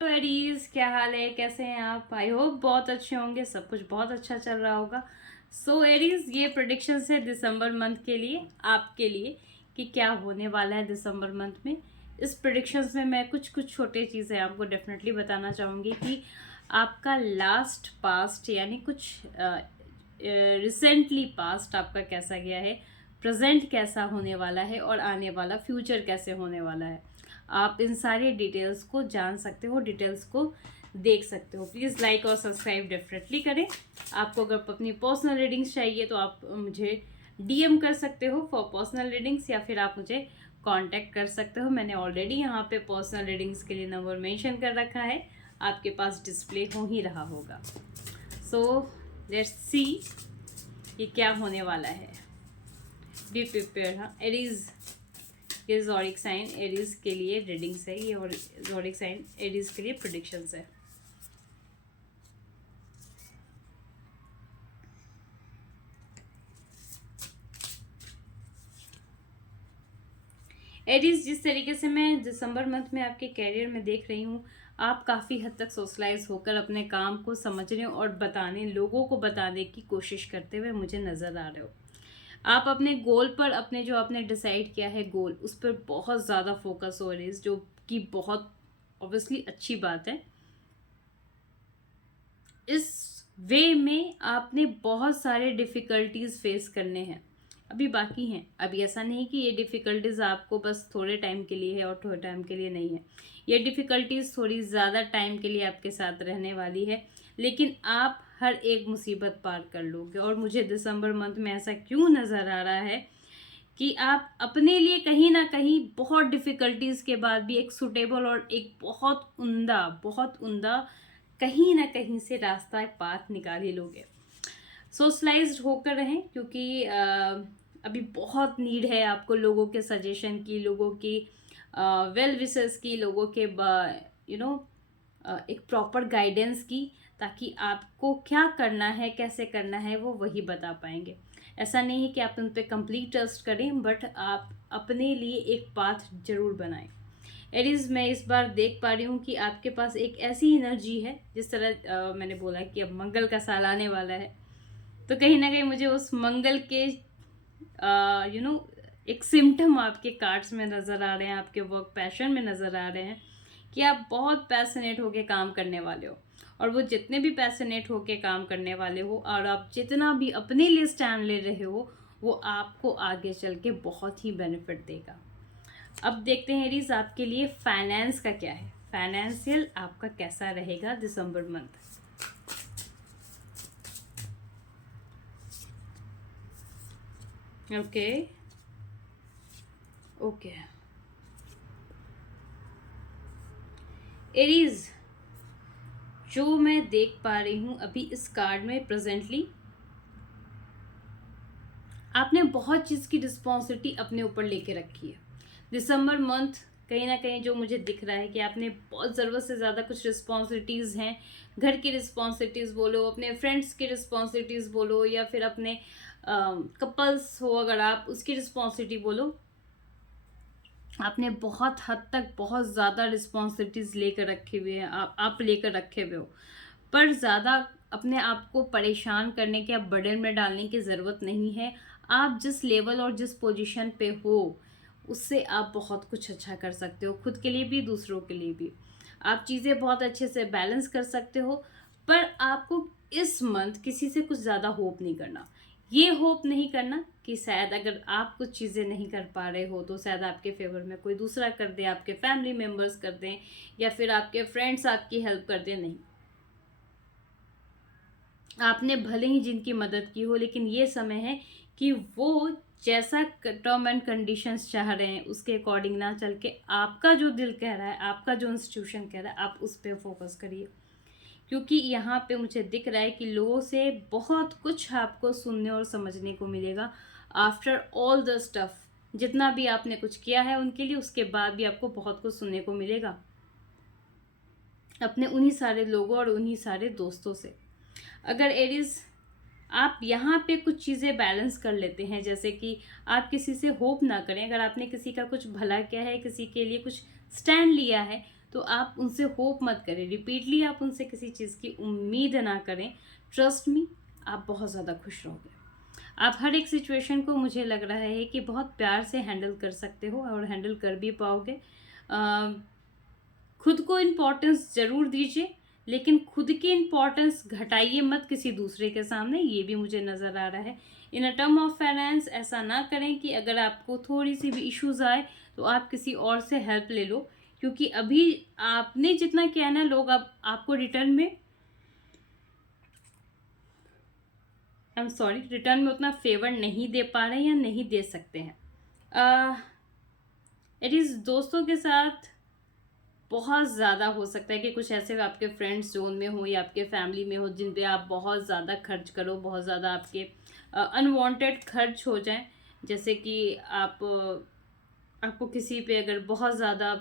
तो एडीज, क्या हाल है? कैसे हैं आप? आई होप बहुत अच्छे होंगे, सब कुछ बहुत अच्छा चल रहा होगा। सो एडीज, ये प्रेडिक्शंस है दिसंबर मंथ के लिए, आपके लिए, कि क्या होने वाला है दिसंबर मंथ में। इस प्रेडिक्शंस में मैं कुछ कुछ छोटे चीज़ें आपको डेफिनेटली बताना चाहूँगी कि आपका लास्ट पास्ट यानी कुछ रिसेंटली पास्ट आपका कैसा गया है, प्रेजेंट कैसा होने वाला है और आने वाला फ्यूचर कैसे होने वाला है। आप इन सारी डिटेल्स को जान सकते हो, डिटेल्स को देख सकते हो। प्लीज़ लाइक और सब्सक्राइब डेफिनेटली करें। आपको अगर अपनी पर्सनल रीडिंग्स चाहिए तो आप मुझे डीएम कर सकते हो फॉर पर्सनल रीडिंग्स, या फिर आप मुझे कांटेक्ट कर सकते हो। मैंने ऑलरेडी यहाँ पे पर्सनल रीडिंग्स के लिए नंबर मेंशन कर रखा है, आपके पास डिस्प्ले हो ही रहा होगा। सो लेट्स सी कि क्या होने वाला है। Be prepare. हाँ, एरीज, ये ज़ोडिक साइन एरीज के लिए रीडिंग्स है, ये और ज़ोडिक साइन एरीज के लिए प्रेडिक्शंस है। एरीज, जिस तरीके से मैं दिसंबर मंथ में आपके कैरियर में देख रही हूँ, आप काफ़ी हद तक सोशलाइज होकर अपने काम को समझने और बताने, लोगों को बताने की कोशिश करते हुए मुझे नज़र आ रहे हो। आप अपने गोल पर, अपने जो आपने डिसाइड किया है गोल, उस पर बहुत ज़्यादा फोकस हो रही है, जो कि बहुत ऑब्वियसली अच्छी बात है। इस वे में आपने बहुत सारे डिफ़िकल्टीज फेस करने हैं, अभी बाकी हैं। अभी ऐसा नहीं कि ये डिफ़िकल्टीज आपको बस थोड़े टाइम के लिए है और थोड़े टाइम के लिए नहीं है। ये डिफ़िकल्टीज थोड़ी ज़्यादा टाइम के लिए आपके साथ रहने वाली है, लेकिन आप हर एक मुसीबत पार कर लोगे। और मुझे दिसंबर मंथ में ऐसा क्यों नज़र आ रहा है कि आप अपने लिए कहीं ना कहीं बहुत डिफ़िकल्टीज के बाद भी एक सुटेबल और एक बहुत उम्दा कहीं ना कहीं से रास्ता, पाथ निकाल ही लोगे। सोशलाइज्ड होकर रहें, क्योंकि अभी बहुत नीड है आपको लोगों के सजेशन की, लोगों की वेल विशेस की, लोगों के यू नो एक प्रॉपर गाइडेंस की, ताकि आपको क्या करना है, कैसे करना है, वो वही बता पाएंगे। ऐसा नहीं है कि आप उन पर कंप्लीट ट्रस्ट करें, बट आप अपने लिए एक पाथ जरूर बनाएं। एरीज, मैं इस बार देख पा रही हूँ कि आपके पास एक ऐसी एनर्जी है, जिस तरह मैंने बोला कि अब मंगल का साल आने वाला है, तो कहीं ना कहीं मुझे उस मंगल के यू नो एक सिम्टम आपके कार्ड्स में नज़र आ रहे हैं, आपके वर्क पैशन में नज़र आ रहे हैं कि आप बहुत पैशनेट होके काम करने वाले हो। और वो जितने भी पैशनेट होके काम करने वाले हो, और आप जितना भी अपने लिए स्टैंड ले रहे हो, वो आपको आगे चल के बहुत ही बेनिफिट देगा। अब देखते हैं एरीज, आपके लिए फाइनेंस का क्या है, फाइनेंशियल आपका कैसा रहेगा दिसंबर मंथ। ओके ओके एरीज, जो मैं देख पा रही हूँ अभी इस कार्ड में प्रेजेंटली, आपने बहुत चीज़ की रिस्पॉन्सिबिलिटी अपने ऊपर लेके रखी है। दिसंबर मंथ कहीं ना कहीं जो मुझे दिख रहा है कि आपने बहुत ज़रूरत से ज़्यादा कुछ रिस्पॉन्सिबिलिटीज़ हैं, घर की रिस्पॉन्सिबिलिटीज़ बोलो, अपने फ्रेंड्स की रिस्पॉन्सिबिलिटीज़ बोलो, या फिर अपने कपल्स हो अगर आप, उसकी रिस्पॉन्सिबिलिटी बोलो। आपने बहुत हद तक बहुत ज़्यादा रिस्पॉन्सिबिलिटीज़ लेकर रखे हुए हैं, आप लेकर रखे हुए हो। पर ज़्यादा अपने आप को परेशान करने के, आप बर्डन में डालने की ज़रूरत नहीं है। आप जिस लेवल और जिस पोजीशन पे हो, उससे आप बहुत कुछ अच्छा कर सकते हो, खुद के लिए भी, दूसरों के लिए भी। आप चीज़ें बहुत अच्छे से बैलेंस कर सकते हो। पर आपको इस मंथ किसी से कुछ ज़्यादा होप नहीं करना। ये होप नहीं करना कि शायद अगर आप कुछ चीज़ें नहीं कर पा रहे हो तो शायद आपके फेवर में कोई दूसरा कर दे, आपके फैमिली मेम्बर्स कर दें, या फिर आपके फ्रेंड्स आपकी हेल्प कर दें। नहीं, आपने भले ही जिनकी मदद की हो, लेकिन ये समय है कि वो जैसा टर्म एंड कंडीशंस चाह रहे हैं उसके अकॉर्डिंग ना चल के, आपका जो दिल कह रहा है, आपका जो इंस्टीट्यूशन कह रहा है, आप उस पर फोकस करिए। क्योंकि यहाँ पे मुझे दिख रहा है कि लोगों से बहुत कुछ आपको सुनने और समझने को मिलेगा। आफ्टर ऑल द स्टफ, जितना भी आपने कुछ किया है उनके लिए, उसके बाद भी आपको बहुत कुछ सुनने को मिलेगा अपने उन्हीं सारे लोगों और उन्हीं सारे दोस्तों से। अगर एरीज, आप यहाँ पे कुछ चीज़ें बैलेंस कर लेते हैं, जैसे कि आप किसी से होप ना करें। अगर आपने किसी का कुछ भला किया है, किसी के लिए कुछ स्टैंड लिया है, तो आप उनसे होप मत करें, रिपीटली आप उनसे किसी चीज़ की उम्मीद ना करें। ट्रस्ट मी, आप बहुत ज़्यादा खुश रहोगे। आप हर एक सिचुएशन को मुझे लग रहा है कि बहुत प्यार से हैंडल कर सकते हो और हैंडल कर भी पाओगे। खुद को इम्पोर्टेंस ज़रूर दीजिए, लेकिन खुद की इम्पोर्टेंस घटाइए मत किसी दूसरे के सामने, ये भी मुझे नज़र आ रहा है। इन अ टर्म ऑफ फाइनेंस ऐसा ना करें कि अगर आपको थोड़ी सी भी इश्यूज़ आए तो आप किसी और से हेल्प ले लो, क्योंकि अभी आपने जितना किया ना, लोग अब आपको रिटर्न में, रिटर्न में उतना फेवर नहीं दे पा रहे हैं या नहीं दे सकते हैं। इट इज़ दोस्तों के साथ बहुत ज़्यादा हो सकता है कि कुछ ऐसे आपके फ्रेंड्स जोन में हो या आपके फैमिली में हो जिन पे आप बहुत ज़्यादा खर्च करो, बहुत ज़्यादा आपके अनवांटेड खर्च हो जाएं। जैसे कि आपको किसी पे अगर बहुत ज़्यादा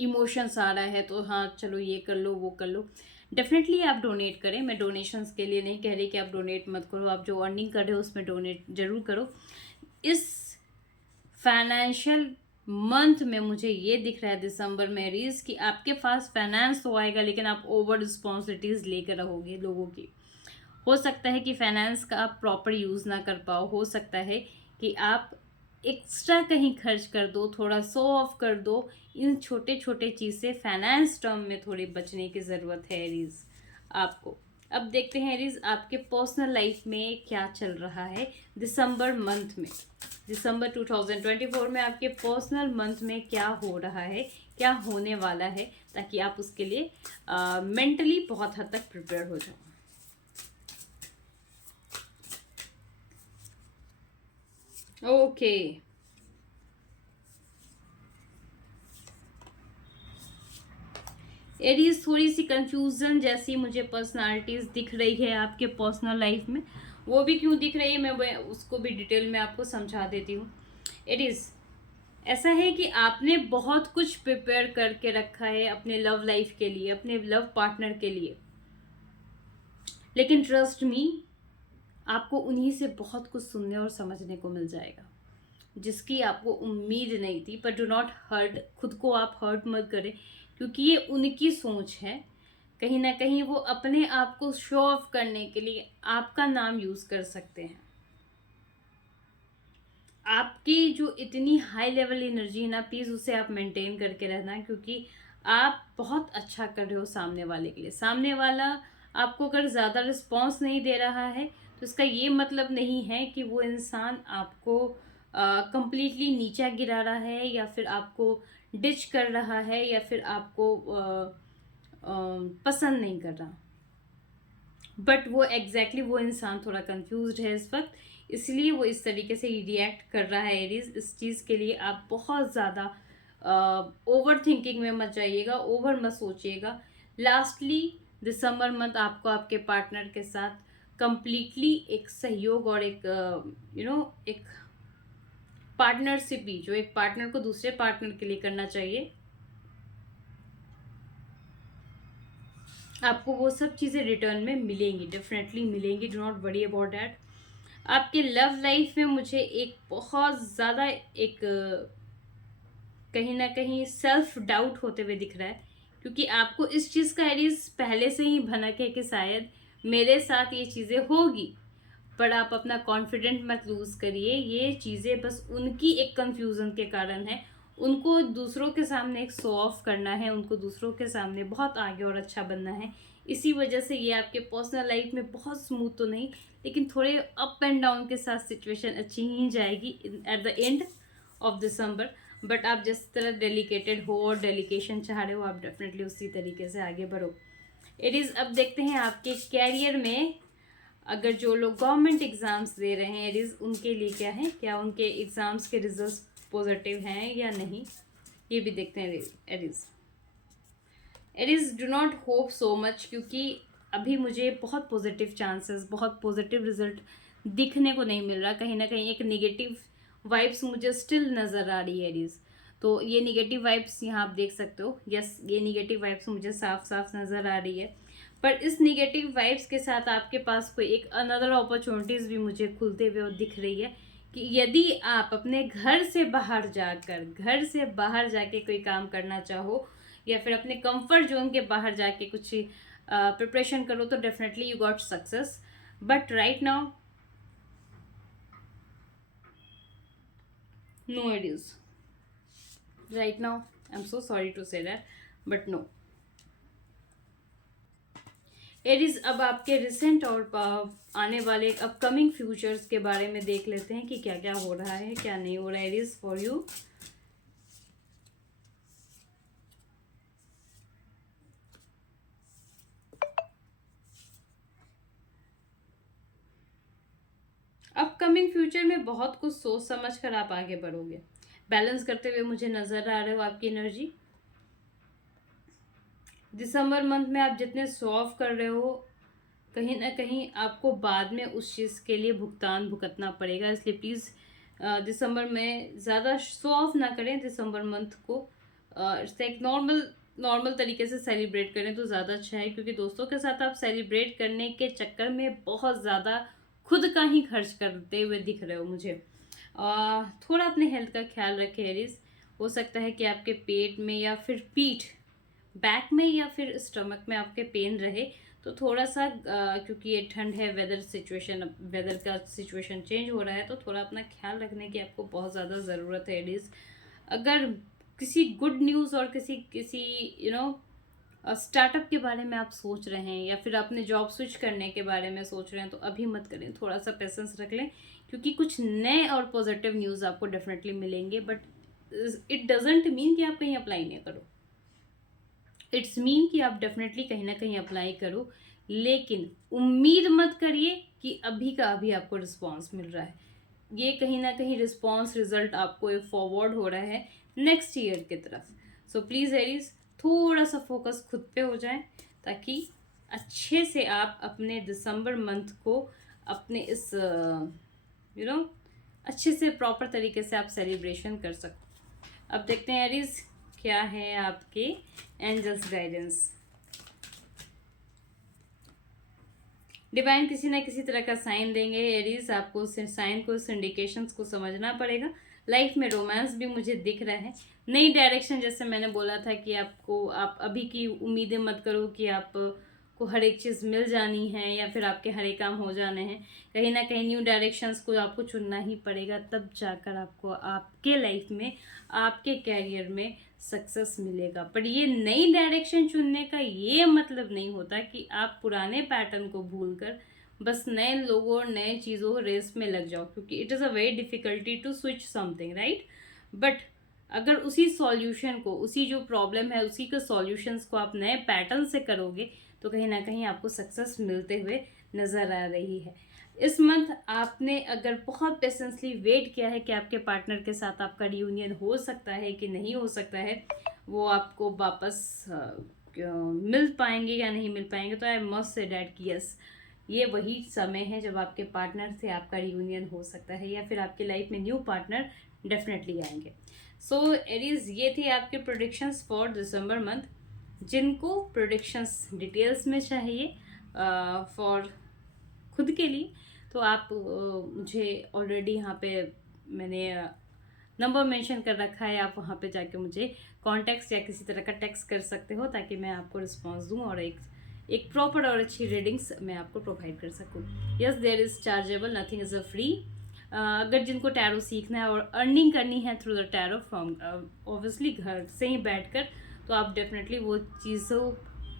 इमोशंस आ रहा है तो हाँ चलो ये कर लो वो कर लो, डेफिनेटली आप डोनेट करें। मैं डोनेशंस के लिए नहीं कह रही कि आप डोनेट मत करो, आप जो अर्निंग कर रहे हो उसमें डोनेट ज़रूर करो। इस फाइनेंशियल मंथ में मुझे ये दिख रहा है दिसंबर में रीज कि आपके पास फाइनेंस तो आएगा, लेकिन आप ओवर रिस्पॉन्सिबिलिटीज़ लेकर रहोगे लोगों की। हो सकता है कि फाइनेंस का आप प्रॉपर यूज़ ना कर पाओ, हो सकता है कि आप एक्स्ट्रा कहीं खर्च कर दो, थोड़ा शो ऑफ कर दो। इन छोटे छोटे चीज़ से फाइनेंस टर्म में थोड़ी बचने की ज़रूरत है एरीज आपको। अब देखते हैं एरीज आपके पर्सनल लाइफ में क्या चल रहा है दिसंबर मंथ में। दिसंबर 2024 में आपके पर्सनल मंथ में क्या हो रहा है, क्या होने वाला है, ताकि आप उसके लिए मेंटली बहुत हद तक प्रिपेयर हो जाओ। ओके एरीज, थोड़ी सी कंफ्यूजन जैसी मुझे पर्सनालिटीज़ दिख रही है आपके पर्सनल लाइफ में। वो भी क्यों दिख रही है मैं उसको भी डिटेल में आपको समझा देती हूँ। एरीज, ऐसा है कि आपने बहुत कुछ प्रिपेयर करके रखा है अपने लव लाइफ के लिए, अपने लव पार्टनर के लिए, लेकिन ट्रस्ट मी, आपको उन्हीं से बहुत कुछ सुनने और समझने को मिल जाएगा जिसकी आपको उम्मीद नहीं थी। पर डू नॉट हर्ट, खुद को आप हर्ट मत करें, क्योंकि ये उनकी सोच है। कहीं ना कहीं वो अपने आप को शो ऑफ करने के लिए आपका नाम यूज़ कर सकते हैं। आपकी जो इतनी हाई लेवल एनर्जी है ना, प्लीज़ उसे आप मेंटेन करके रहना, क्योंकि आप बहुत अच्छा कर रहे हो सामने वाले के लिए। सामने वाला आपको अगर ज़्यादा रिस्पॉन्स नहीं दे रहा है तो इसका ये मतलब नहीं है कि वो इंसान आपको कंप्लीटली नीचा गिरा रहा है या फिर आपको डिच कर रहा है या फिर आपको पसंद नहीं कर रहा। बट वो वो इंसान थोड़ा कंफ्यूज्ड है इस वक्त, इसलिए वो इस तरीके से रिएक्ट कर रहा है। एरीज, इस चीज़ के लिए आप बहुत ज़्यादा ओवर थिंकिंग में मत जाइएगा, ओवर मत सोचिएगा। लास्टली दिसंबर मंथ आपको आपके पार्टनर के साथ कंप्लीटली एक सहयोग और एक एक पार्टनरशिप भी, जो एक पार्टनर को दूसरे पार्टनर के लिए करना चाहिए, आपको वो सब चीज़ें रिटर्न में मिलेंगी, डेफिनेटली मिलेंगी। Do not worry about that. आपके लव लाइफ में मुझे एक बहुत ज़्यादा एक कहीं ना कहीं सेल्फ डाउट होते हुए दिख रहा है, क्योंकि आपको इस चीज़ का एटलीस्ट पहले से ही भनक है कि शायद मेरे साथ ये चीज़ें होगी। पर आप अपना कॉन्फिडेंट मत लूज़ करिए, ये चीज़ें बस उनकी एक कंफ्यूजन के कारण है। उनको दूसरों के सामने एक शो ऑफ करना है, उनको दूसरों के सामने बहुत आगे और अच्छा बनना है। इसी वजह से ये आपके पर्सनल लाइफ में बहुत स्मूथ तो नहीं, लेकिन थोड़े अप एंड डाउन के साथ सिचुएशन अच्छी ही जाएगी at the end of December. But आप जिस तरह डेलिकेटेड हो और डेलिकेशन चाह रहे हो, आप डेफिनेटली उसी तरीके से आगे बढ़ो। इट इज़, अब देखते हैं आपके कैरियर में, अगर जो लोग गवर्नमेंट एग्ज़ाम्स दे रहे हैं एरीज, उनके लिए क्या है, क्या उनके एग्ज़ाम्स के रिजल्ट पॉजिटिव हैं या नहीं, ये भी देखते हैं Aries. Aries, do not hope so much, क्योंकि अभी मुझे बहुत पॉजिटिव चांसेस, बहुत पॉजिटिव रिजल्ट दिखने को नहीं मिल रहा। कहीं ना कहीं एक नेगेटिव वाइब्स मुझे स्टिल नज़र आ रही है एरीज। तो ये नेगेटिव वाइब्स यहाँ आप देख सकते हो, यस, ये नेगेटिव वाइब्स मुझे साफ साफ नज़र आ रही है। पर इस नेगेटिव वाइब्स के साथ आपके पास कोई एक अनदर अपॉर्चुनिटीज़ भी मुझे खुलते हुए दिख रही है कि यदि आप अपने घर से बाहर जाके कोई काम करना चाहो, या फिर अपने कंफर्ट जोन के बाहर जाके कुछ प्रिपरेशन करो तो definitely you got success. But right now no it is. Right now I am so sorry to say that, but no. Aries, अब आपके रिसेंट और आने वाले अपकमिंग फ्यूचर्स के बारे में देख लेते हैं कि क्या क्या हो रहा है, क्या नहीं हो रहा है Aries for you. Upcoming future में बहुत कुछ सोच समझ कर आप आगे बढ़ोगे. बैलेंस करते हुए मुझे नजर आ रहे हो आपकी एनर्जी. दिसंबर मंथ में आप जितने शो ऑफ कर रहे हो, कहीं ना कहीं आपको बाद में उस चीज़ के लिए भुगतान भुगतना पड़ेगा. इसलिए प्लीज़ दिसंबर में ज़्यादा शो ऑफ ना करें. दिसंबर मंथ को एक नॉर्मल तरीके से सेलिब्रेट करें तो ज़्यादा अच्छा है, क्योंकि दोस्तों के साथ आप सेलिब्रेट करने के चक्कर में बहुत ज़्यादा खुद का ही खर्च करते हुए दिख रहे हो मुझे. थोड़ा अपने हेल्थ का ख्याल रखें एरीज. हो सकता है कि आपके पेट में या फिर पीठ, बैक में या फिर स्टमक में आपके पेन रहे, तो थोड़ा सा क्योंकि ये ठंड है, वेदर का सिचुएशन चेंज हो रहा है, तो थोड़ा अपना ख्याल रखने की आपको बहुत ज़्यादा ज़रूरत है एडीज. अगर किसी गुड न्यूज़ और किसी किसी स्टार्टअप के बारे में आप सोच रहे हैं या फिर आपने जॉब स्विच करने के बारे में सोच रहे हैं, तो अभी मत करें. थोड़ा सा पेशेंस रख लें, क्योंकि कुछ नए और पॉजिटिव न्यूज़ आपको डेफिनेटली मिलेंगे. बट इट डजेंट मीन कि आप कहीं अप्लाई नहीं करो. इट्स मीन कि आप डेफिनेटली कहीं ना कहीं अप्लाई करो, लेकिन उम्मीद मत करिए कि अभी का अभी आपको रिस्पॉन्स मिल रहा है. ये कहीं ना कहीं रिस्पॉन्स रिजल्ट आपको एक फॉरवर्ड हो रहा है नेक्स्ट ईयर की तरफ. सो प्लीज़ एरीज, थोड़ा सा फोकस खुद पे हो जाए, ताकि अच्छे से आप अपने दिसंबर मंथ को अपने इस अच्छे से प्रॉपर तरीके से आप सेलिब्रेशन कर सको. अब देखते हैं एरीज क्या है आपके एंजल्स गाइडेंस. डिवाइन किसी ना किसी तरह का साइन देंगे एरीज. आपको साइन को, इंडिकेशंस को समझना पड़ेगा. लाइफ में रोमांस भी मुझे दिख रहा है. नई डायरेक्शन, जैसे मैंने बोला था कि आप अभी की उम्मीदें मत करो कि आप को हर एक चीज़ मिल जानी है या फिर आपके हर एक काम हो जाने हैं. कहीं ना कहीं न्यू डायरेक्शंस को आपको चुनना ही पड़ेगा, तब जाकर आपको आपके लाइफ में, आपके कैरियर में सक्सेस मिलेगा. पर ये नई डायरेक्शन चुनने का ये मतलब नहीं होता कि आप पुराने पैटर्न को भूलकर बस नए लोगों और नए चीज़ों रेस में लग जाओ, क्योंकि it is a very difficulty to switch something, right. But अगर उसी सॉल्यूशन को, उसी जो प्रॉब्लम है उसी के सॉल्यूशंस को आप नए पैटर्न से करोगे, तो कहीं ना कहीं आपको सक्सेस मिलते हुए नज़र आ रही है. इस मंथ आपने अगर बहुत पेशेंसली वेट किया है कि आपके पार्टनर के साथ आपका रियूनियन हो सकता है कि नहीं हो सकता है, वो आपको वापस मिल पाएंगे या नहीं मिल पाएंगे, तो आई मस्ट से डैट कि यस, ये वही समय है जब आपके पार्टनर से आपका रियूनियन हो सकता है या फिर आपकी लाइफ में न्यू पार्टनर डेफिनेटली आएंगे. सो एरीज, ये थी आपके प्रोडिक्शंस फॉर दिसंबर मंथ. जिनको प्रोडिक्शंस डिटेल्स में चाहिए फॉर खुद के लिए, तो आप मुझे ऑलरेडी यहाँ पे मैंने नंबर मेंशन कर रखा है. आप वहाँ पे जाके मुझे कॉन्टेक्स्ट या किसी तरह का टेक्स्ट कर सकते हो, ताकि मैं आपको रिस्पॉन्स दूँ और एक प्रॉपर और अच्छी रीडिंग्स मैं आपको प्रोवाइड कर सकूँ. Yes, there is chargeable, nothing is a free. अगर जिनको टैरो सीखना है और अर्निंग करनी है through the tarot from obviously घर से ही बैठकर, तो आप डेफिनेटली वो चीज़ों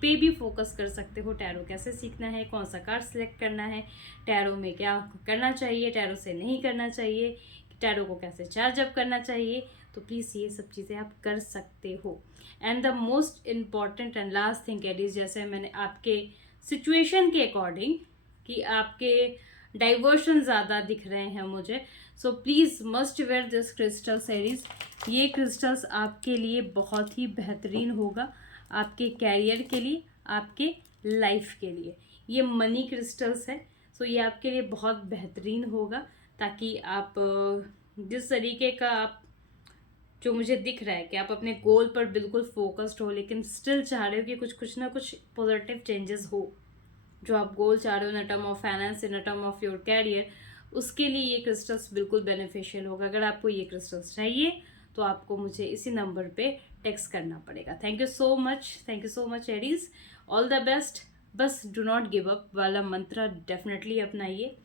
पे भी फोकस कर सकते हो. टैरो कैसे सीखना है, कौन सा कार्ड सेलेक्ट करना है, टैरो में क्या करना चाहिए, टैरो से नहीं करना चाहिए, टैरो को कैसे चार्ज अप करना चाहिए, तो प्लीज़ ये सब चीज़ें आप कर सकते हो. And the most important and last thing Aries, जैसे मैंने आपके सिचुएशन के अकॉर्डिंग कि आपके डाइवर्शन ज़्यादा दिख रहे हैं मुझे, so please must where this crystal series. ये क्रिस्टल्स आपके लिए बहुत ही बेहतरीन होगा, आपके कैरियर के लिए, आपके लाइफ के लिए. ये मनी क्रिस्टल्स है, सो ये आपके लिए बहुत बेहतरीन होगा, ताकि आप जिस तरीके का आप, जो मुझे दिख रहा है कि आप अपने गोल पर बिल्कुल फोकस्ड हो, लेकिन स्टिल चाह रहे हो कि कुछ ना कुछ पॉजिटिव चेंजेस हो. जो आप गोल चाह रहे हो in term of finance, in term of your career, उसके लिए ये क्रिस्टल्स बिल्कुल बेनिफिशियल होगा. अगर आपको ये क्रिस्टल्स चाहिए तो आपको मुझे इसी नंबर पे टेक्स्ट करना पड़ेगा। Thank you so much Aries, all the best. बस डू नॉट गिव अप वाला मंत्र डेफिनेटली अपनाइए।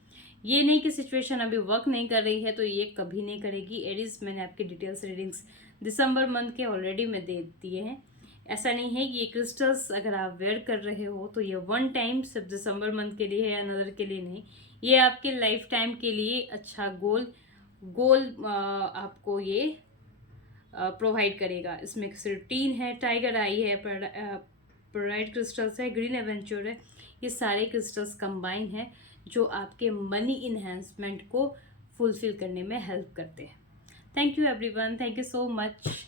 ये नहीं कि सिचुएशन अभी वर्क नहीं कर रही है तो ये कभी नहीं करेगी। एरीज, मैंने आपके डिटेल्स रीडिंग्स दिसंबर मंथ के ऑलरेडी में दे दिए हैं। ऐसा नहीं है कि ये क्रिस्टल्स अगर आप वेयर कर रहे हो तो ये वन टाइम सिर्फ दिसंबर मंथ के लिए है या अनदर के लिए नहीं, ये आपके लाइफ टाइम के लिए अच्छा गोल आपको ये प्रोवाइड करेगा। इसमें रूटीन है, टाइगर आई है, पेराइट क्रिस्टल्स है, ग्रीन एवेंचर है, ये सारे क्रिस्टल्स कंबाइन है जो आपके मनी इन्हेंसमेंट को फुलफिल करने में हेल्प करते हैं। Thank you everyone, thank you so much.